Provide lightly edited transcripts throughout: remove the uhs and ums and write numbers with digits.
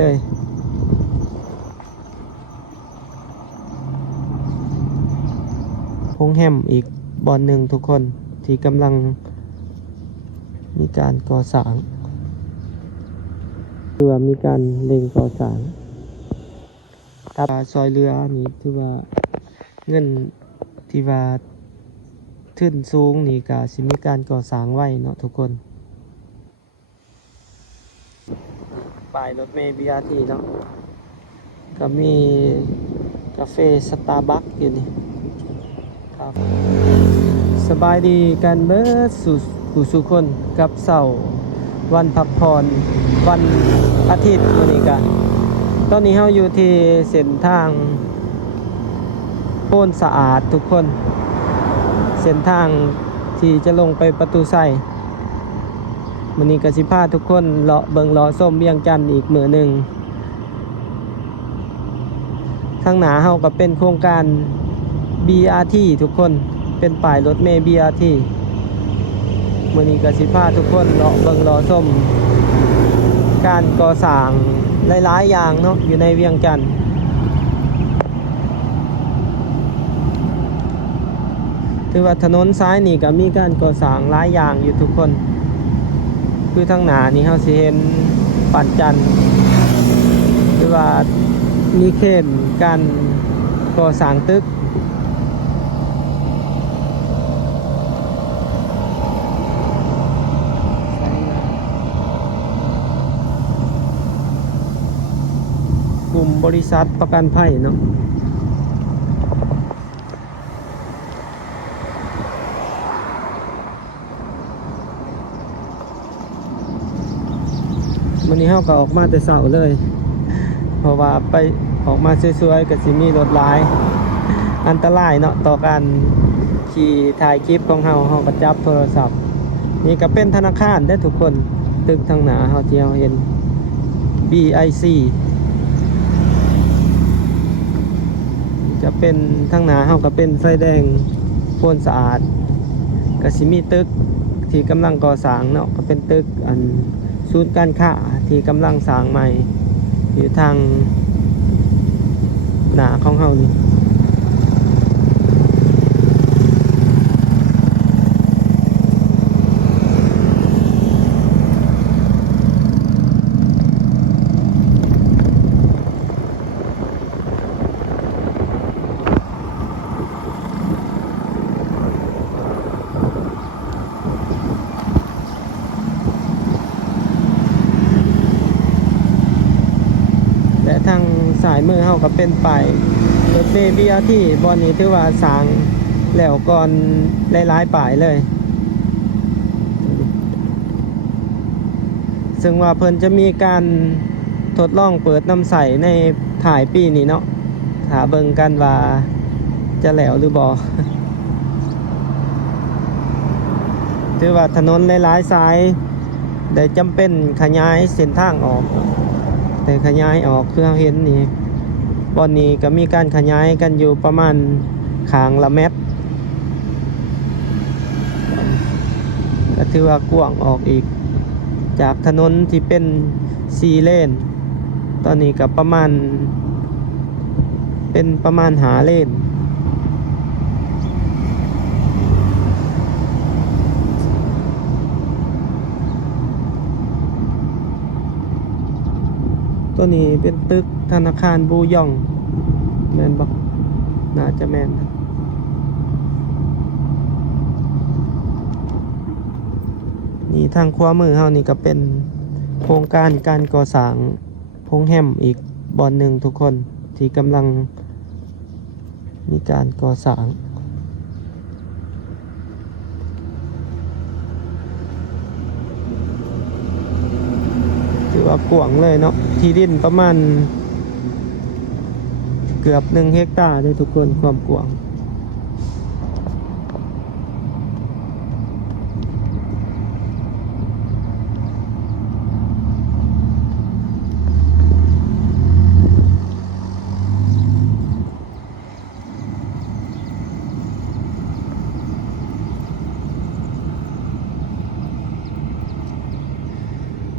เลยพงแฮมอีกบอนหนึ่งทุกคนที่กำลังมีการก่อสร้างคือว่ามีการเล็งก่อสร้างถ้าซอยเรือนี่ถือว่าเงินที่ว่าขึ้นสูงนี่ก็สิมีการก่อสร้างไว้เนาะทุกคนป้ายรถเมล์ BRT เนาะก็มีกาแฟสตาร์บัคอยู่นี่ครับสบายดีกันเบิดสู่คนกับเสาร์วันพักผ่อนวันอาทิตย์วันนี้กันตอนนี้เราอยู่ที่เส้นทางโพนสะอาดทุกคนเส้นทางที่จะลงไปประตูไส้วันนี้กสิพาทุกคนเลาะเบิงเลาะส้มเวียงจันทร์อีกมื้อหนึ่งทางหน้าเฮาก็เป็นโครงการ BRT ทุกคนเป็นป้ายรถเมล์ BRT มื้อนี้กสิพาทุกคนเลาะเบิงเลาะส้มการก่อสร้างหลายๆอย่างเนาะอยู่ในเวียงจันทร์ถือว่าถนนซ้ายนี่ก็มีการก่อสร้างหลายอย่างอยู่ทุกคนคือทางหน้านี่เฮาสิเห็นปั่นจันทร์หรือว่ามีเขตการก่อสร้างตึกกลุ่มบริษัทประกันภัยเนาะวันนี้เฮาก็ออกมาแต่เช้าเลยเพราะว่าไปออกมาสวยๆก็สิมีรถหลายอันตรายเนาะต่อการขี่ถ่ายคลิปของเฮาก็จับโทรศัพท์นี่ก็เป็นธนาคารได้ทุกคนตึกทางหน้าเฮาที่เฮาเห็น BIC จะเป็นทางหน้าเฮาก็เป็นไฟแดงโพนสะอาดก็สิมีตึกที่กำลังก่อสร้างเนาะก็เป็นตึกอันศูนย์การค้าที่กำลังสร้างใหม่อยู่ทางหน้าของเฮานี่และทางสายมือเฮาก็เป็นป้ายรถเมล์ BRT บอนนี้ถือว่าสร้างแล้วก่อนหลายๆป้ายเลยซึ่งว่าเพิ่นจะมีการทดลองเปิดน้ำใสในถ่ายปีนี้เนาะหาเบิ่งกันว่าจะแล้วหรือบ่ ถือว่าถนนหลายๆสายได้จำเป็นขยายเส้นทางออกแต่ขยายออกคือเราเห็นนี่บอนนี้ก็มีการขยายกันอยู่ประมาณข้างละเมตรก็ถือว่ากว้างออกอีกจากถนนที่เป็น4เลนตอนนี้ก็ประมาณเป็นประมาณ5เลนตัวนี้เป็นตึกธนาคารบูยองแมนบอกน่าจะแมนนี่ทางขวามือเฮานี่ก็เป็นโครงการการก่อสร้างพงแฮมอีกบอนหนึ่งทุกคนที่กำลังมีการก่อสร้างถือว่ากว้างเลยเนาะที่ดินประมาณเกือบ1 เฮกตาร์เลยทุกคนความกว้าง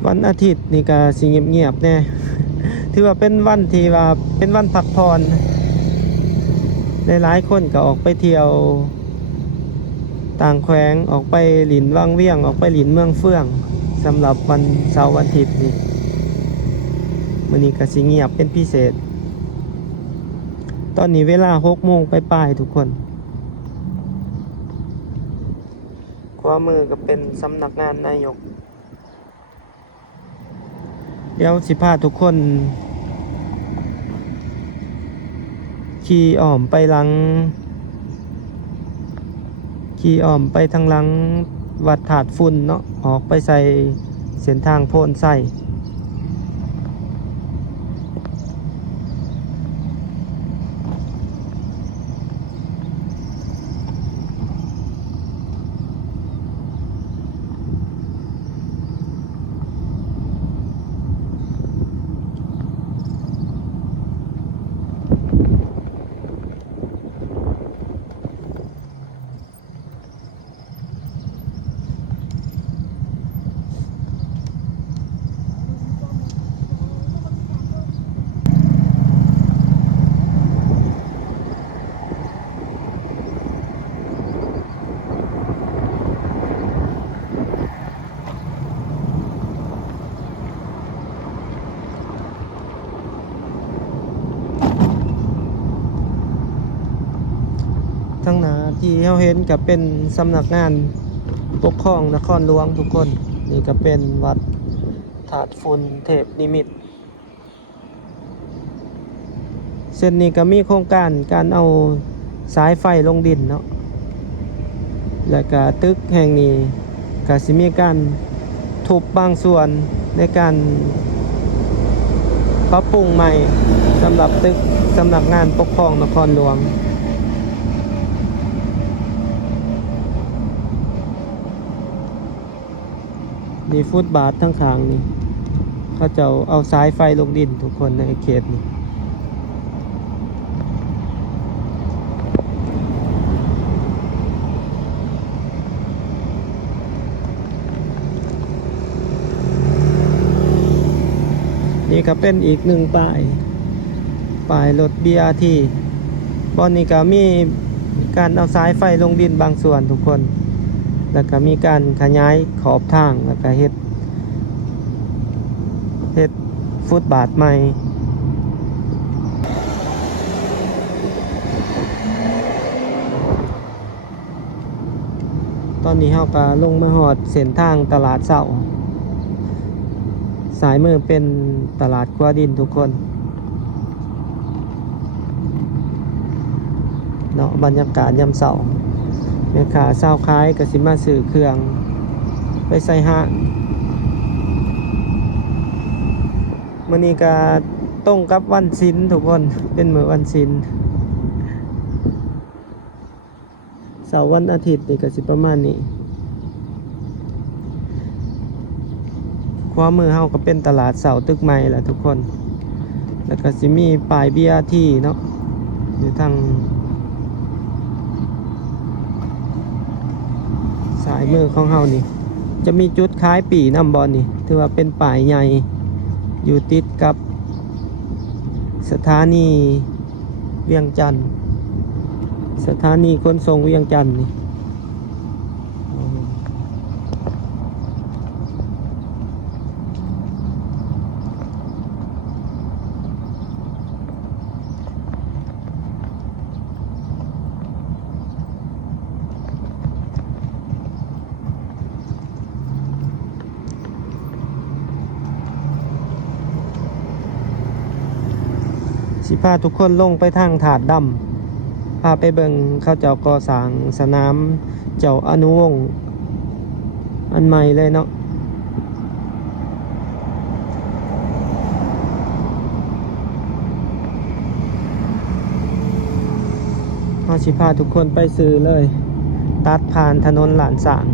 วันอาทิตย์นี่ก็สิเงียบๆแน่ ถือว่าเป็นวันที่ว่าเป็นวันพักผ่อนหลายๆคนก็ออกไปเที่ยวต่างแขวงออกไปหลินวังเวียงออกไปหลินเมืองเฟื่องสำหรับวันเสาร์วันอาทิตย์นี่มื้อนี้ก็สิเงียบเป็นพิเศษตอนนี้เวลา 6 โมงปลายๆทุกคนขวามือก็เป็นสำนักงานนายกเดี๋ยวสิพาทุกคนขี่อ้อมไปหลังขี่อ้อมไปทางหลังวัดถาดฝุ่นเนาะออกไปใส่เส้นทางโพนไส้ทั้งหน้าที่เราเห็นก็เป็นสำนักงานปกครองนครหลวงทุกคนนี่ก็เป็นวัดถาดฝุ่นเทพนิมิตรเส้นนี้ก็มีโครงการการเอาสายไฟลงดินเนาะแล้วก็ตึกแห่งนี้ก็สิมีการทุบบางส่วนในการปรับปรุงใหม่สำหรับตึกสำนักงานปกครองนครหลวงนี่ฟุตบาททั้งข้างนี่เขาจะเอาสายไฟลงดินทุกคนในเขตนี้นี่ก็เป็นอีกหนึ่งป้ายรถ BRT บอนนี้ก็มีการเอาสายไฟลงดินบางส่วนทุกคนแล้วก็มีการขยายขอบทางแล้วก็เฮ็ดฟุตบาทใหม่ตอนนี้เฮาก็ลงมาฮอดเส้นทางตลาดเช้าสายมือเป็นตลาดกัวดินทุกคนเนาะบรรยากาศยามเช้าแม่ค้าเช้าขายก็สิมาซื้อเครื่องไปใส่ห้างมื้อนี้ก็ตรงกับวันศีลทุกคนเป็นมื้อวันศีลเสาร์วันอาทิตย์นี่ก็สิประมาณนี้ความมือเฮาก็เป็นตลาดเสาตึกใหม่แหละทุกคนแล้วก็สิมีป้าย BRT เนาะอยู่ทางสายมือของเฮานี่จะมีจุดขายปีน้ำบอลนี่ถือว่าเป็นป้ายใหญ่อยู่ติดกับสถานีเวียงจันทน์สถานีขนส่งเวียงจันทน์นี่สิพาทุกคนลงไปทางถาดดำพาไปเบิ่งเขาเจ้าก่อสร้างสนามเจ้าอนุวงศ์อันใหม่เลยเนาะเราสิพาทุกคนไปซื้อเลยตัดผ่านถนนหลานสาง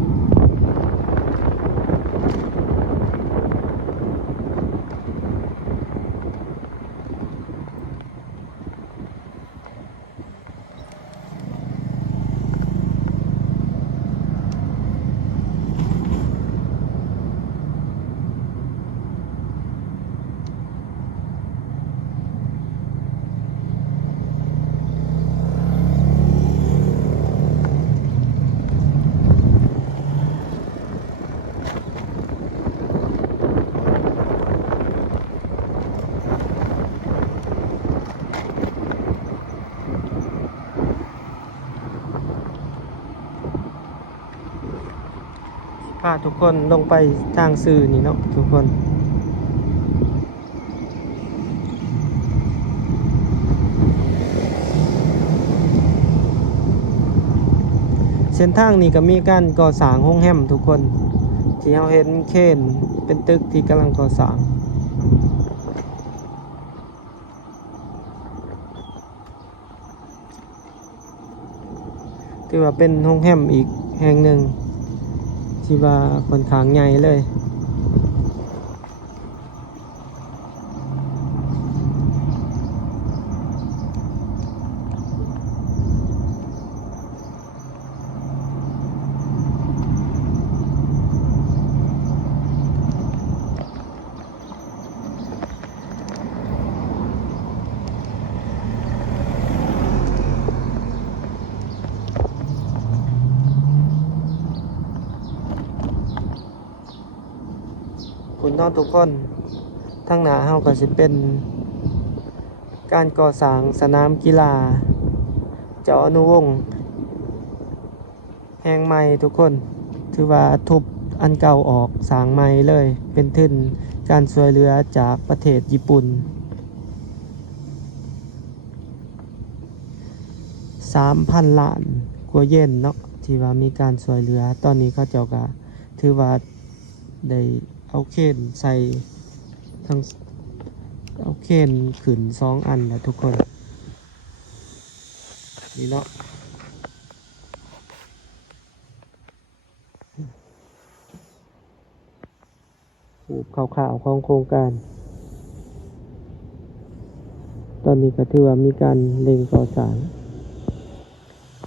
พาทุกคนลงไปทางสื่อนี่เนาะทุกคนเส้นทางนี้ก็มีการก่อสร้างโรงแรมทุกคนที่เราเห็นเคนเป็นตึกที่กำลังก่อสร้างถือว่าเป็นโรงแรมอีกแห่งหนึ่งที่ว่าค่อนข้างใหญ่เลยคุณน้องทุกคนทั้งหน้าเฮาก็สิเป็นการก่อสร้างสนามกีฬาเจ้าอนุวงศ์แห่งใหม่ทุกคนถือว่าทุบอันเก่าออกสร้างใหม่เลยเป็นทุนการช่วยเหลือจากประเทศญี่ปุ่น 3,000 ล้านกว่าเยนเนาะที่ว่ามีการช่วยเหลือตอนนี้เขาเจ้าก็ถือว่าได้เอาเคนใส่ทั้งเอาเคนขึ้น2 อันแล้วทุกคนนี่เนาะรูปข่าวๆของโครงการตอนนี้ก็ถือว่ามีการเร่งก่อสร้าง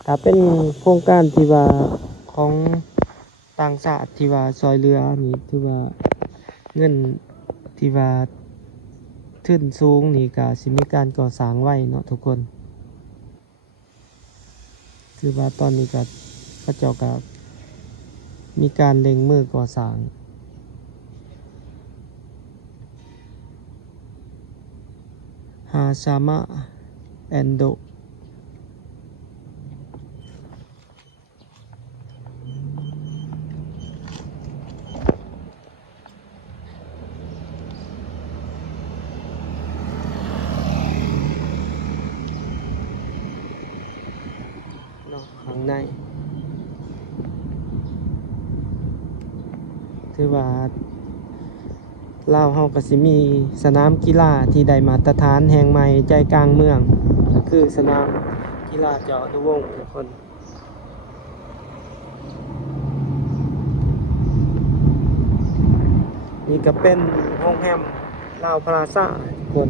ถ้าเป็นโครงการที่ว่าของต่างชาติที่ว่าซอยเรือนี่ถือว่าเงินที่ว่าทุนสูงนี่ก็สิมีการก่อสร้างไว้เนาะทุกคนคือว่าตอนนี้ก็พระเจ้าก็มีการเล็งมือก่อสร้างฮาซามะแอนโดเนาะข้างในถือว่าลาวเฮาก็สิมีสนามกีฬาที่ได้มาตรฐานแห่งใหม่ใจกลางเมืองก็คือสนามกีฬาเจ้าอนุวงศ์ทุกคนนี่ก็เป็นโรงแรมลาวพลาซ่าทุกคน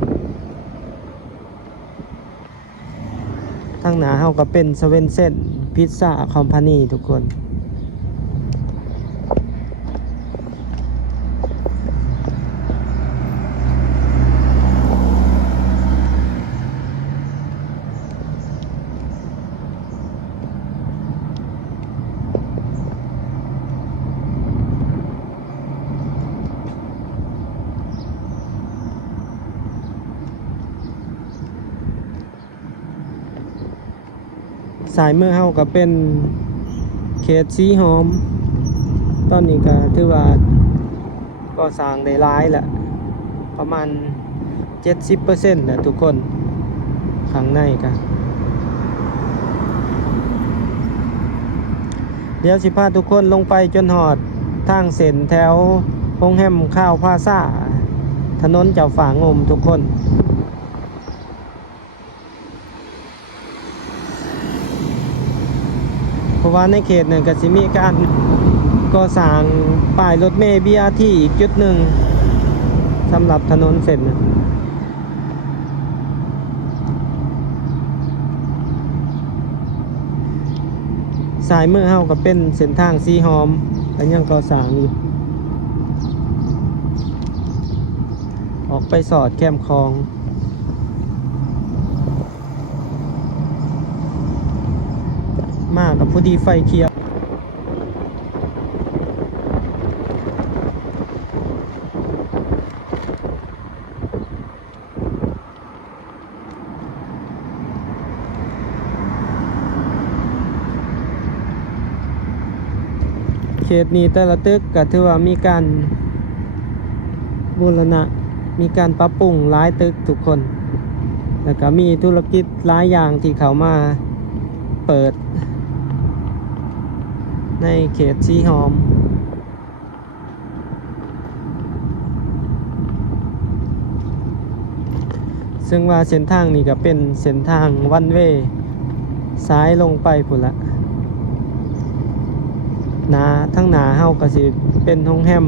ทางหน้าเฮาก็เป็นสเวนเซ่นพิซซ่าคอมพานีทุกคนสายมือเฮาก็เป็นเขตสีหอมตอนนี้ก็ถือว่าก็สร้างได้หลายแหละประมาณ 70% แหละทุกคนข้างในก็เดี๋ยวสิพาทุกคนลงไปจนหอดทางเส้นแถวโรงแรมข้าวพลาซ่าถนนเจ้าฝางมทุกคนเพราะว่าในเขตนั้นก็สิมีการก่อสร้างป้ายรถเมล์ BRT อีกจุดหนึ่งสำหรับถนนเส้นนั้นสายมือเฮาก็เป็นเส้นทางสีหอมก็ยังก่อสร้างอยู่ออกไปสอดแคมคลองมากกับพอดีไฟเขียว เขตนี้แต่ละตึกก็ถือว่ามีการบูรณะมีการปรับปรุงหลายตึกทุกคนแล้วก็มีธุรกิจหลายอย่างที่เขามาเปิดในเขตสีหอมซึ่งว่าเส้นทางนี้ก็เป็นเส้นทางวันเวย์ซ้ายลงไปพุ่นละทั้งหนาเฮาก็สิเป็นโรงแรม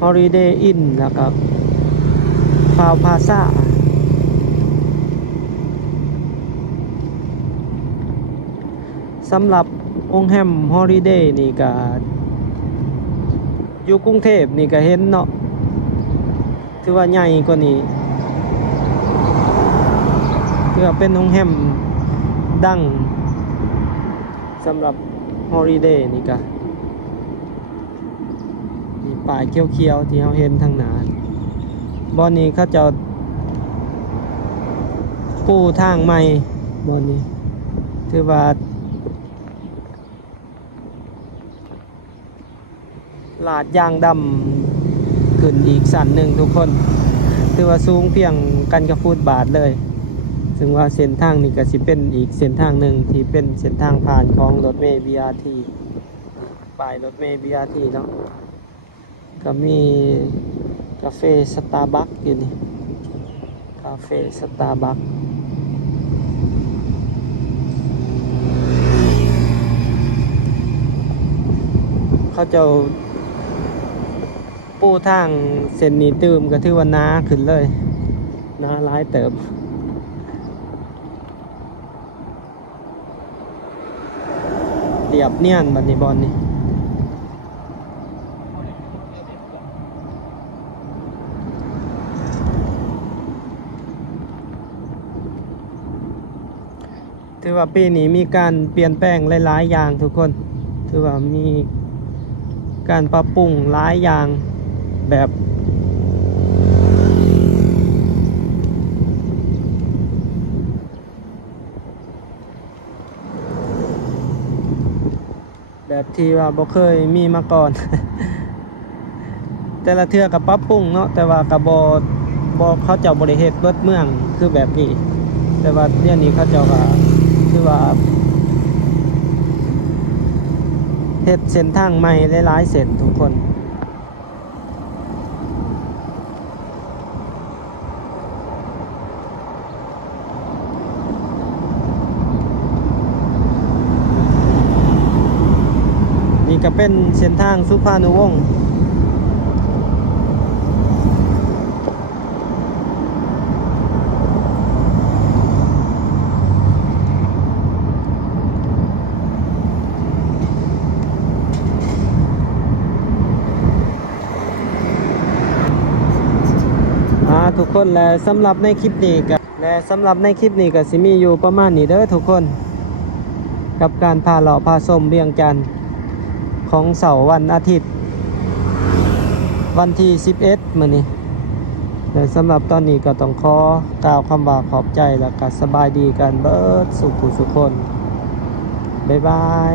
Holiday Inn แล้วก็ฟาวพาซ่าสำหรับโรงแรม Holiday นี่ก็อยู่กรุงเทพนี่ก็เห็นเนาะถือว่าใหญ่กว่านี้ถือว่าเป็นโรงแรมดังสำหรับ Holiday นี่ก็มีป้ายเขียวๆที่เราเห็นทางหน้าบอนนี้เขาจะปูทางใหม่บอนนี้ถือว่าลาดยางดำขึ้นอีกสั่นหนึ่งทุกคนถือว่าสูงเพียงกันกับฟุตบาทเลยซึ่งว่าเส้นทางนี้ก็สิเป็นอีกเส้นทางหนึ่งที่เป็นเส้นทางผ่านของรถเมล์ BRT ป้ายรถเมล์ BRT เนาะก็มีกาเฟ่สตาร์บัคอยู่นี่คาเฟ่สตาร์บัคเขาจะปูทางเส้นนี้ตื่มก็ถือว่าน้าขึ้นเลยน้าหลายเติบเรียบเนียนบัดนี้บอลนี่ถือว่าปีนี้มีการเปลี่ยนแปลงหลายๆอย่างทุกคนถือว่ามีการปรับปรุงหลายอย่างแบบที่ว่าบ่เคยมีมาก่อน แต่ละเทื่อกับปรับปรุงเนาะแต่ว่ากับบ่เขาเจ้าบริเฮ็ดเบิดเมืองคือแบบนี้แต่ว่าเรื่องนี้เขาเจ้าก็คือว่าเฮ็ดเส้นทางใหม่หลายๆเส้นทุกคนนี่ก็เป็นเส้นทางสุภานุวงศ์ทุกคนและสำหรับในคลิปนี้ก็สิมีอยู่ประมาณนี้เด้อทุกคนกับการพาเลาะพาชมเวียงจันทร์ของเสาร์วันอาทิตย์วันที่11มื้อนี้และสำหรับตอนนี้ก็ต้องขอกล่าวคำว่าขอบใจและก็สบายดีกันเบิดสุขทุกคนบ๊ายบาย